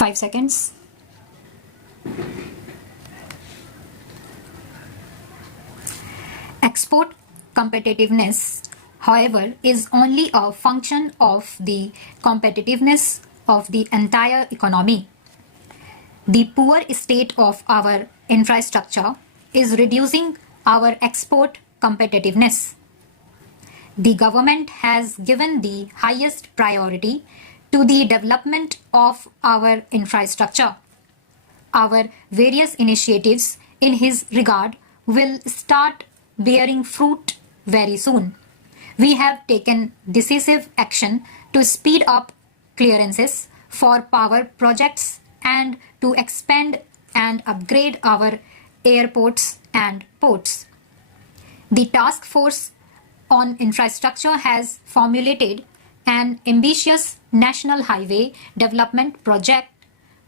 5 seconds. Export competitiveness, however, is only a function of the competitiveness of the entire economy. The poor state of our infrastructure is reducing our export competitiveness. The government has given the highest priority to the development of our infrastructure. Our various initiatives in his regard will start bearing fruit very soon. We have taken decisive action to speed up clearances for power projects and to expand and upgrade our airports and ports. The task force on infrastructure has formulated an ambitious national highway development project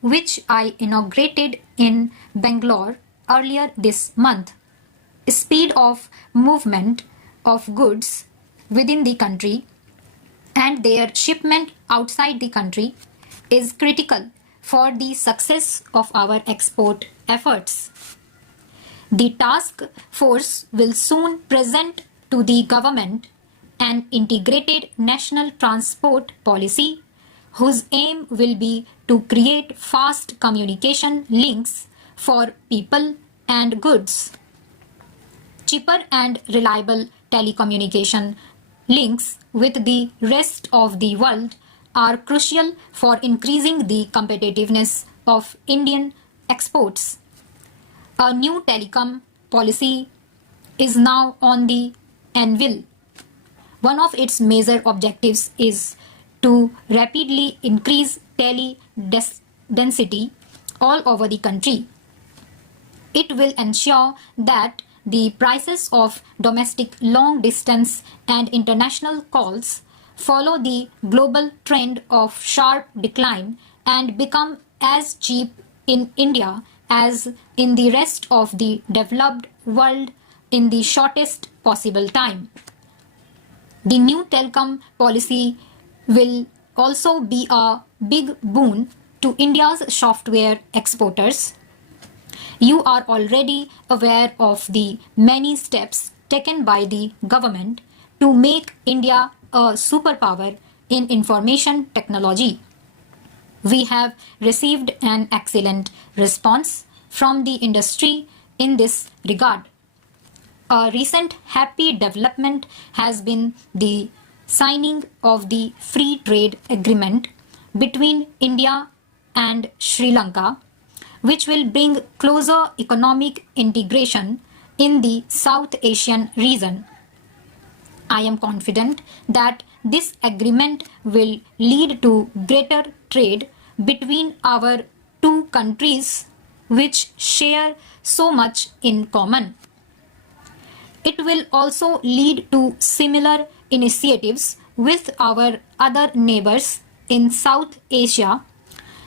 which I inaugurated in Bangalore earlier this month. Speed of movement of goods within the country and their shipment outside the country is critical for the success of our export efforts. The task force will soon present to the government an integrated national transport policy whose aim will be to create fast communication links for people and goods. Cheaper and reliable telecommunication links with the rest of the world are crucial for increasing the competitiveness of Indian exports. A new telecom policy is now on the anvil. One of its major objectives is to rapidly increase tele density all over the country. It will ensure that the prices of domestic long distance and international calls follow the global trend of sharp decline and become as cheap in India as in the rest of the developed world in the shortest possible time. The new telecom policy will also be a big boon to India's software exporters. You are already aware of the many steps taken by the government to make India a superpower in information technology. We have received an excellent response from the industry in this regard. A recent happy development has been the signing of the free trade agreement between India and Sri Lanka, which will bring closer economic integration in the South Asian region. I am confident that this agreement will lead to greater trade between our two countries which share so much in common. It will also lead to similar initiatives with our other neighbors in South Asia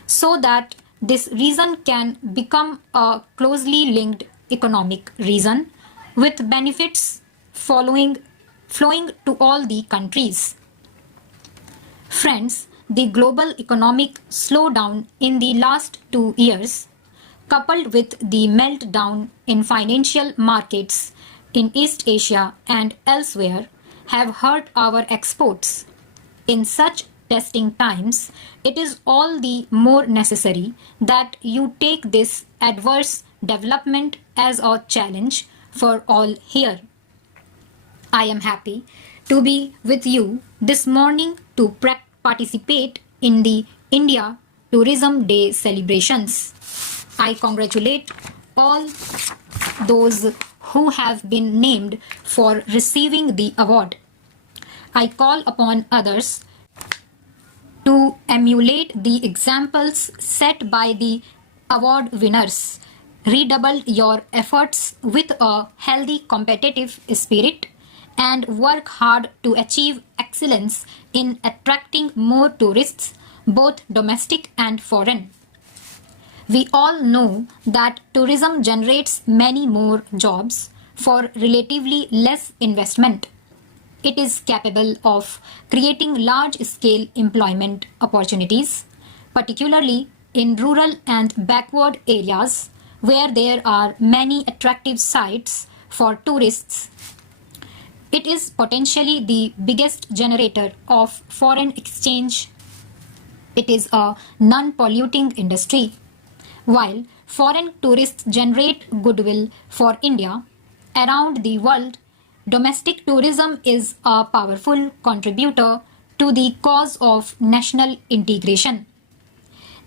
so that this region can become a closely linked economic region with benefits flowing to all the countries. Friends, the global economic slowdown in the last 2 years, coupled with the meltdown in financial markets in East Asia and elsewhere, have hurt our exports. In such testing times, it is all the more necessary that you take this adverse development as a challenge for all here. I am happy to be with you this morning to participate in the India Tourism Day celebrations. I congratulate all those who have been named for receiving the award. I call upon others to emulate the examples set by the award winners. Redouble your efforts with a healthy competitive spirit and work hard to achieve excellence in attracting more tourists, both domestic and foreign. We all know that tourism generates many more jobs for relatively less investment. It is capable of creating large-scale employment opportunities, particularly in rural and backward areas where there are many attractive sites for tourists. It is potentially the biggest generator of foreign exchange. It is a non-polluting industry. While foreign tourists generate goodwill for India around the world, domestic tourism is a powerful contributor to the cause of national integration.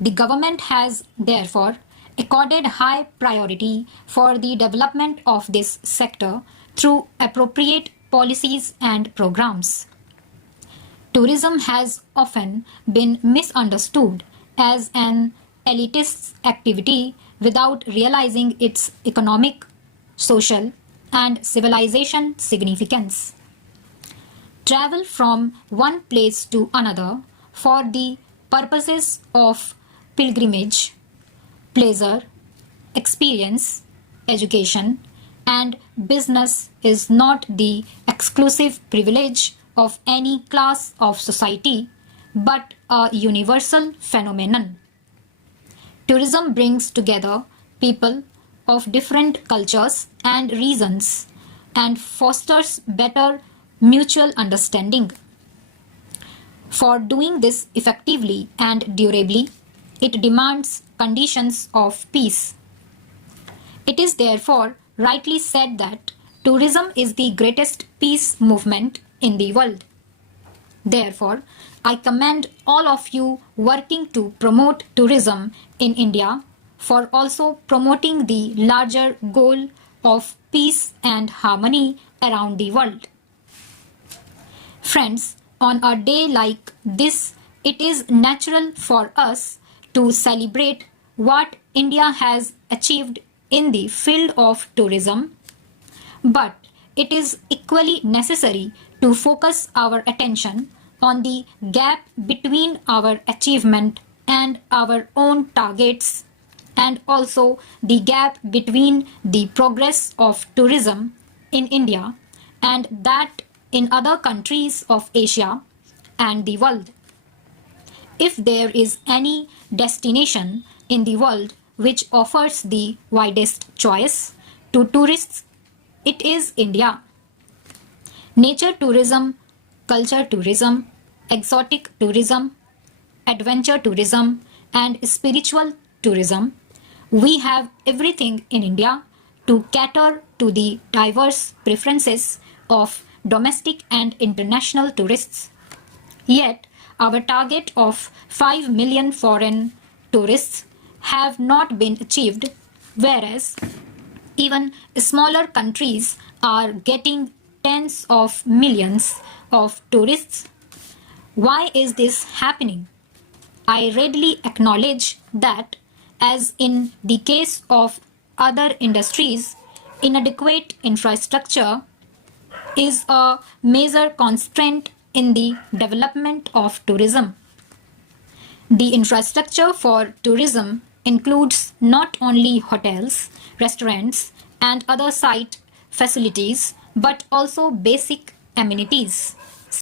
The government has therefore accorded high priority for the development of this sector through appropriate policies and programs. Tourism has often been misunderstood as an elitist activity without realizing its economic, social, and civilization significance. Travel from one place to another for the purposes of pilgrimage, pleasure, experience, education, and business is not the exclusive privilege of any class of society, but a universal phenomenon. Tourism brings together people of different cultures and regions and fosters better mutual understanding. For doing this effectively and durably, it demands conditions of peace. It is therefore rightly said that tourism is the greatest peace movement in the world. Therefore, I commend all of you working to promote tourism in India for also promoting the larger goal of peace and harmony around the world. Friends, on a day like this, it is natural for us to celebrate what India has achieved in the field of tourism, but it is equally necessary to focus our attention on the gap between our achievement and our own targets, and also the gap between the progress of tourism in India and that in other countries of Asia and the world. If there is any destination in the world which offers the widest choice to tourists, it is India. Nature tourism, culture tourism, exotic tourism, adventure tourism, and spiritual tourism. We have everything in India to cater to the diverse preferences of domestic and international tourists. Yet, our target of 5 million foreign tourists have not been achieved, whereas even smaller countries are getting tens of millions of tourists. Why is this happening? I readily acknowledge that, as in the case of other industries, inadequate infrastructure is a major constraint in the development of tourism. The infrastructure for tourism includes not only hotels, restaurants, and other site facilities, but also basic amenities.